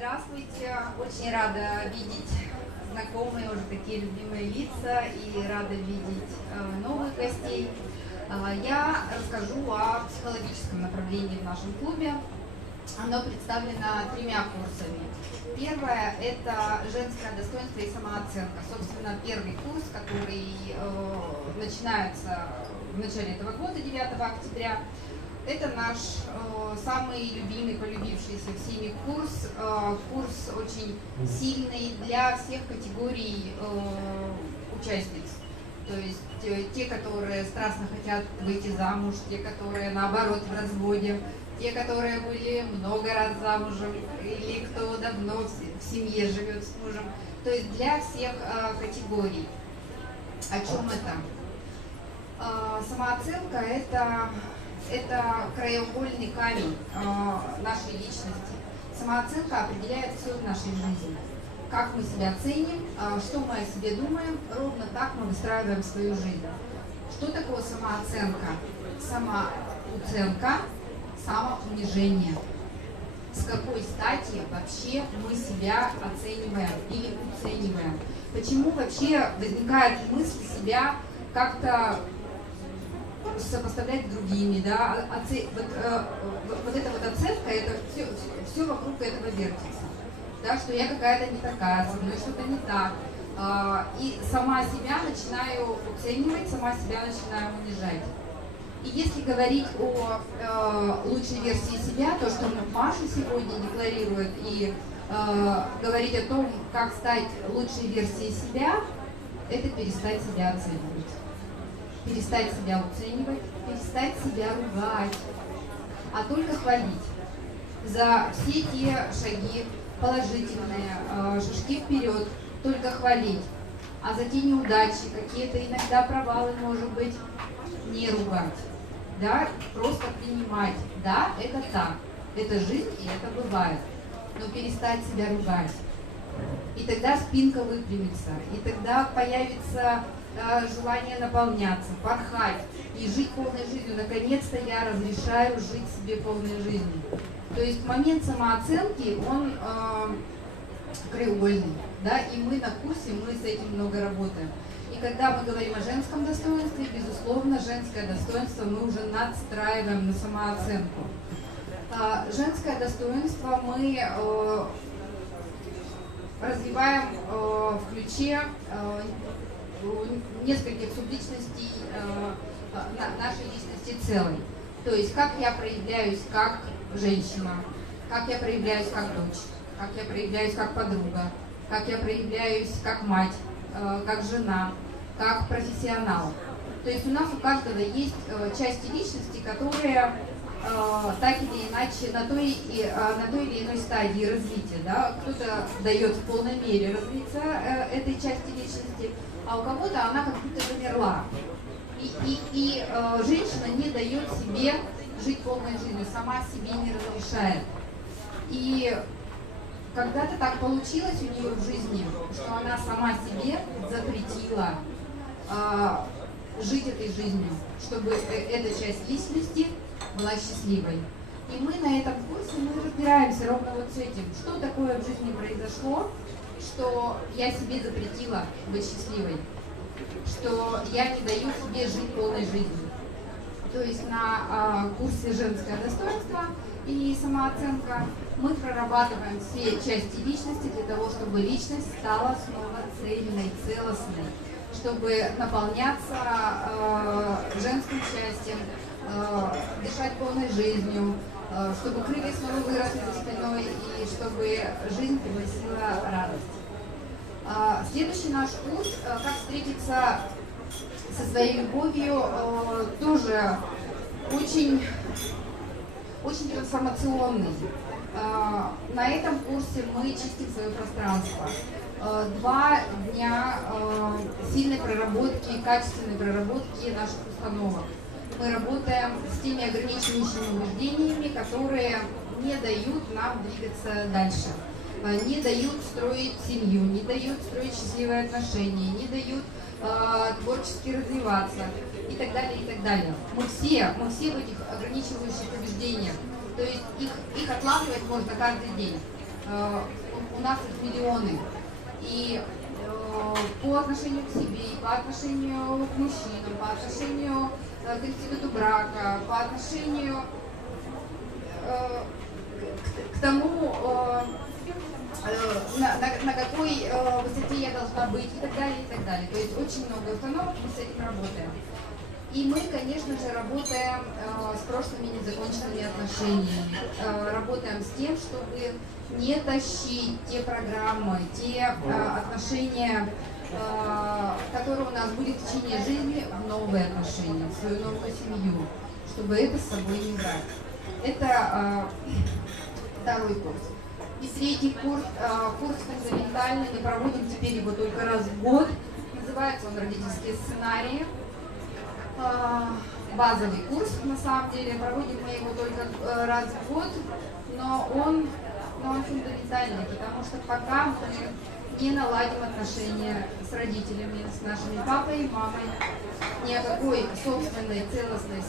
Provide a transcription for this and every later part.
Здравствуйте, очень рада видеть знакомые, уже такие любимые лица, и рада видеть новых гостей. Я расскажу о психологическом направлении в нашем клубе. Оно представлено 3 курсами. Первое – это женское достоинство и самооценка. Собственно, первый курс, который начинается в начале этого года, 9 октября. Это наш самый любимый, полюбившийся всеми курс. Курс очень сильный для всех категорий участниц. То есть те, которые страстно хотят выйти замуж, те, которые наоборот в разводе, те, которые были много раз замужем, или кто давно в семье живет с мужем. То есть для всех категорий. О чем это? Самооценка – это краеугольный камень нашей личности. Самооценка определяет все в нашей жизни. Как мы себя ценим, что мы о себе думаем, ровно так мы выстраиваем свою жизнь. Что такое самооценка? Самооценка, самоунижение. С какой стати вообще мы себя оцениваем или уцениваем? Почему вообще возникает мысль себя как-то сопоставлять с другими, да? Вот эта вот оценка, это все вокруг этого вертится, да? Что я какая-то не такая, со мной что-то не так. И сама себя начинаю оценивать, сама себя начинаю унижать. И если говорить о лучшей версии себя, то, что Маша сегодня декларирует, и говорить о том, как стать лучшей версией себя, это перестать себя оценивать. Перестать себя оценивать, перестать себя ругать, а только хвалить за все те шаги положительные, шажки вперед, только хвалить. А за те неудачи, какие-то иногда провалы, может быть, не ругать, да, просто принимать. Да, это так, это жизнь, и это бывает, но перестать себя ругать. И тогда спинка выпрямится, и тогда появится желание наполняться, порхать и жить полной жизнью. Наконец-то я разрешаю жить себе полной жизнью. То есть момент самооценки, он краеугольный, да, и мы на курсе, мы с этим много работаем. И когда мы говорим о женском достоинстве, безусловно, женское достоинство мы уже надстраиваем на самооценку. Женское достоинство мы развиваем в ключе нескольких субличностей нашей личности целой. То есть как я проявляюсь как женщина, как я проявляюсь как дочь, как я проявляюсь как подруга, как я проявляюсь как мать, как жена, как профессионал. То есть у нас у каждого есть части личности, которые так или иначе на той или иной стадии развития. Да? Кто-то дает в полной мере развиться этой части личности, а у кого-то она как будто замерла. И женщина не дает себе жить полной жизнью, сама себе не разрешает. И когда-то так получилось у нее в жизни, что она сама себе запретила жить этой жизнью, чтобы эта часть личности была счастливой. И мы на этом курсе мы разбираемся ровно вот с этим, что такое в жизни произошло, что я себе запретила быть счастливой, что я не даю себе жить полной жизнью. То есть на курсе «Женское достоинство» и самооценка мы прорабатываем все части личности для того, чтобы личность стала снова цельной, целостной, чтобы наполняться женским счастьем, дышать полной жизнью, чтобы крылья снова выросли за спиной и чтобы жизнь приносила радость. Следующий наш курс «Как встретиться со своей любовью» тоже очень трансформационный. На этом курсе мы чистим свое пространство. 2 дня сильной проработки, качественной проработки наших установок. Мы работаем с теми ограничивающими убеждениями, которые не дают нам двигаться дальше, не дают строить семью, не дают строить счастливые отношения, не дают творчески развиваться и так далее, и так далее. Мы все в этих ограничивающих убеждениях, то есть их отлавливать можно каждый день. у нас их миллионы. И по отношению к себе, по отношению к мужчинам, по отношению к институту брака, по отношению к тому, на какой высоте я должна быть и так далее, и так далее. То есть очень много установок, мы с этим работаем. И мы, конечно же, работаем с прошлыми незаконченными отношениями, работаем с тем, чтобы не тащить те программы, те отношения, которые у нас были в течение жизни, в новые отношения, в свою новую семью, чтобы это с собой не брать. Это второй курс. И третий курс, курс фундаментальный, мы проводим теперь его только раз в год. Называется он «Родительские сценарии». Базовый курс, на самом деле, проводим мы его только раз в год, но он фундаментальный, потому что пока мы не наладим отношения с родителями, с нашими папой и мамой, ни о какой собственной целостной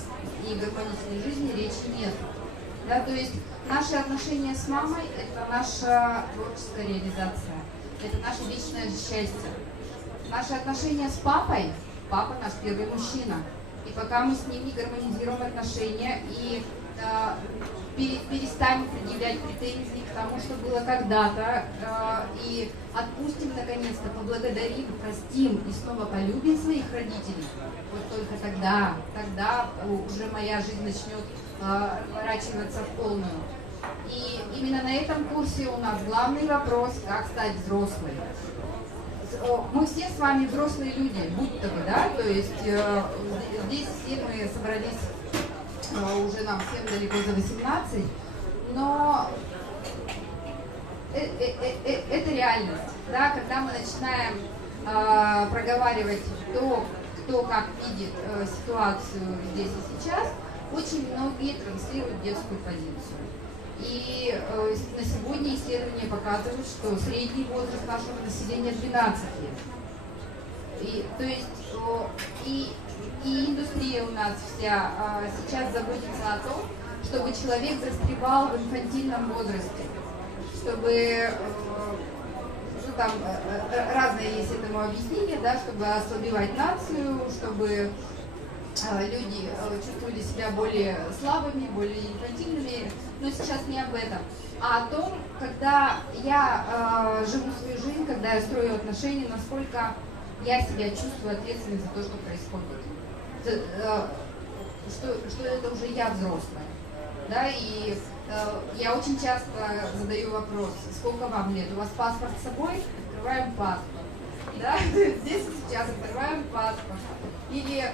и гармоничной жизни речи нет. Да, то есть наши отношения с мамой – это наша творческая реализация, это наше вечное счастье. Наши отношения с папой – папа наш первый мужчина. И пока мы с ним не гармонизируем отношения и перестанем предъявлять претензии к тому, что было когда-то, и отпустим наконец-то, поблагодарим, простим и снова полюбим своих родителей, вот только тогда уже моя жизнь начнет разворачиваться в полную. И именно на этом курсе у нас главный вопрос, как стать взрослым. Мы все с вами взрослые люди, будто бы, да, то есть здесь все мы собрались, уже нам всем далеко за 18, но это реальность, да, когда мы начинаем проговаривать то, кто как видит ситуацию здесь и сейчас, очень многие транслируют детскую позицию. И на сегодня исследования показывают, что средний возраст нашего населения 12 лет. И, то есть и индустрия у нас вся сейчас заботится о том, чтобы человек застревал в инфантильном возрасте, чтобы там разные есть этому объяснения, да, чтобы ослабевать нацию, чтобы люди чувствовали себя более слабыми, более инфантильными, но сейчас не об этом, а о том, когда я живу свою жизнь, когда я строю отношения, насколько я себя чувствую ответственной за то, что происходит, что это уже я взрослая, да, и я очень часто задаю вопрос, сколько вам лет, у вас паспорт с собой? Открываем паспорт, да, здесь и сейчас открываем паспорт. Или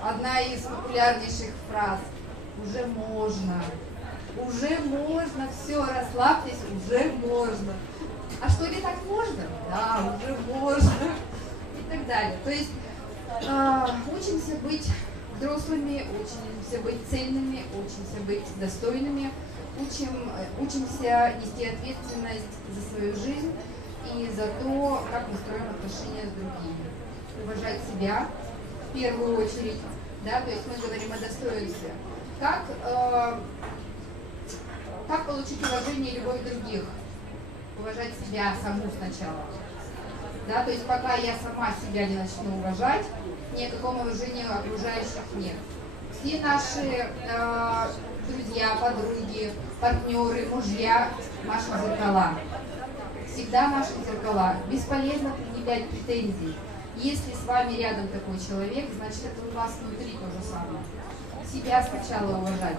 одна из популярнейших фраз: уже можно, все, расслабьтесь, уже можно. А что ли так можно? Да, уже можно. И так далее. То есть учимся быть взрослыми, учимся быть цельными, учимся быть достойными, учимся нести ответственность за свою жизнь и за то, как мы строим отношения с другими. Уважать себя в первую очередь, да, то есть мы говорим о достоинстве. Как получить уважение и любовь других? Уважать себя саму сначала. Да, то есть пока я сама себя не начну уважать, ни о каком уважении окружающих нет. Все наши друзья, подруги, партнеры, мужья – наши зеркала. Всегда наши зеркала. Бесполезно предъявлять претензий. Если с вами рядом такой человек, значит это у вас внутри то же самое. Себя сначала уважать,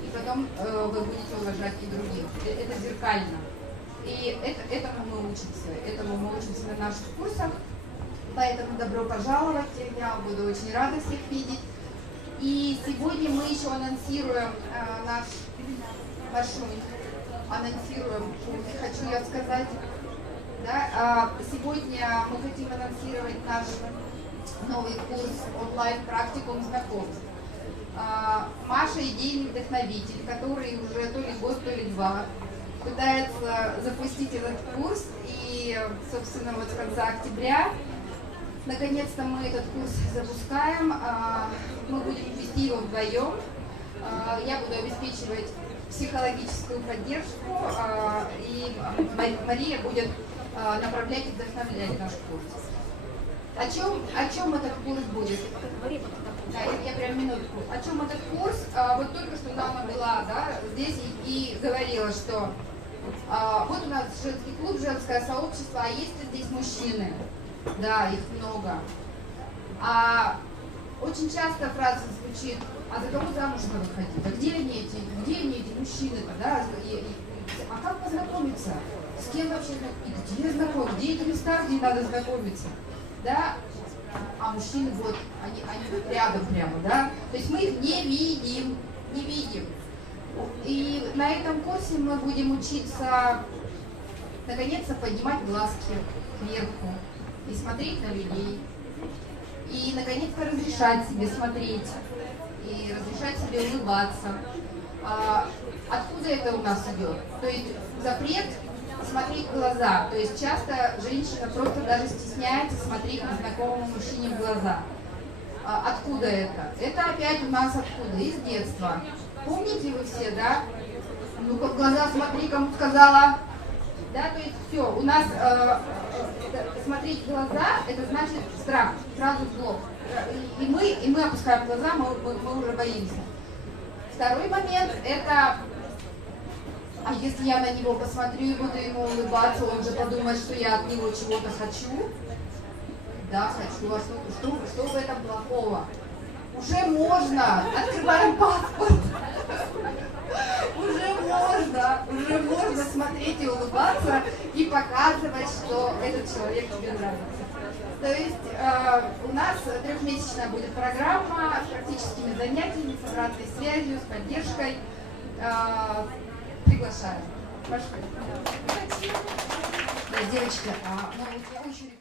и потом вы будете уважать и других. Это зеркально. И этому мы учимся на наших курсах. Поэтому добро пожаловать, я буду очень рада всех видеть. И сегодня мы еще анонсируем наш большой, курс, хочу я сказать. Да? Сегодня мы хотим анонсировать наш новый курс онлайн-практикум знакомств. Маша – идейный вдохновитель, который уже то ли год, то ли два пытается запустить этот курс. И, собственно, вот с конца октября наконец-то мы этот курс запускаем. Мы будем вести его вдвоем. Я буду обеспечивать психологическую поддержку, и Мария будет направлять и вдохновлять наш курс. О чем этот курс будет? Да, я прям минутку. О чем этот курс? Вот только что Дана была, да, здесь и говорила, что вот у нас женский клуб, женское сообщество, а есть ли здесь мужчины? Да, их много. Очень часто фраза звучит: а за кого замуж-то выходить? А где они эти мужчины-то, да? А как познакомиться? С кем вообще знакомиться? Где знакомиться? Где эти места, где надо знакомиться? Да? А мужчины вот, они вот рядом прямо, да? То есть мы их не видим. И на этом курсе мы будем учиться, наконец-то, поднимать глазки кверху и смотреть на людей. И, наконец-то, разрешать себе смотреть, и разрешать себе улыбаться. Откуда это у нас идет? То есть запрет смотреть в глаза. То есть часто женщина просто даже стесняется смотреть незнакомому мужчине в глаза. Откуда это? Это опять у нас откуда? Из детства. Помните вы все, да? Ну-ка в глаза смотри, кому сказала. Да, то есть все, у нас смотреть в глаза, это значит страх, сразу зло. И мы опускаем глаза, мы уже боимся. Второй момент это, а если я на него посмотрю и буду ему улыбаться, он же подумает, что я от него чего-то хочу. Да, хочу, а что в этом плохого? Уже можно, открываем паспорт. Уже можно смотреть и улыбаться и показывать, что этот человек тебе нравится. То есть у нас трехмесячная будет программа с практическими занятиями, с обратной связью, с поддержкой. Приглашаю. Прошу. Да, девочки, я очень